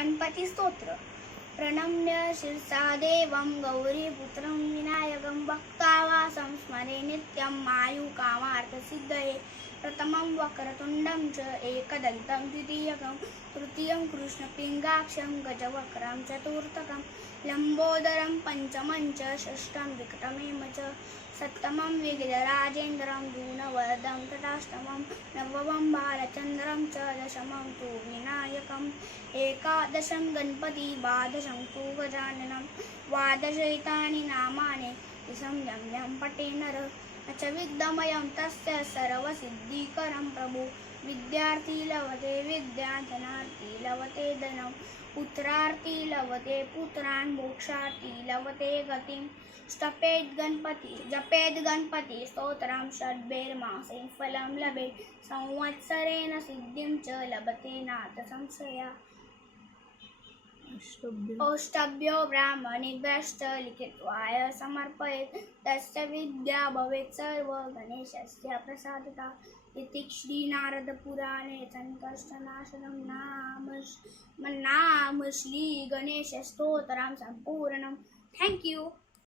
गणपती स्तोत्र. प्रणम्य शिरसा देवं गौरीपुत्रं विनायकं भक्तावासं स्मरे नित्यं मायुकामार्थसिद्धये प्रथमं वक्रतुण्डं च एकदन्तं द्वितीयकं तृतीयं कृष्णपिङ्गाक्षं गजवक्रं चतुर्थकं लम्बोदरं पञ्चमं च षष्ठं विकटमेम च सप्तमं विगतराजेन्द्रं दूनवरदं तथाष्टमं नवमं बालचन्द्रं च दशमं तु विनायकम् एकादशं गणपति द्वादशं तु गजाननं द्वादशैतानि नामानि दिशं यं यं पटे नर न च विद्यमयं तस्य सर्वसिद्धिकरं प्रभु। विद्यार्थी लभते विद्या धनार्थी लवते धनं। पुत्रार्थी लभते पुत्रान् मोक्षार्थी लवते गतिं। स्तपेद् गणपति जपेद् गणपति स्तोत्रं षड्भैर्मासे फलं लभेत् संवत्सरेण सिद्धिं च लभते नाथ संशया। औष्टभ्यो ब्राह्मणेभ्यश्च लिखित्वाय समर्पयेत् तस्य विद्या भवेत् सर्व गणेशस्य प्रसादता इति श्रीनारदपुराणे सङ्कष्टनाशनं नाम नाम श्रीगणेशस्तोत्रं सम्पूर्णं थँक्यू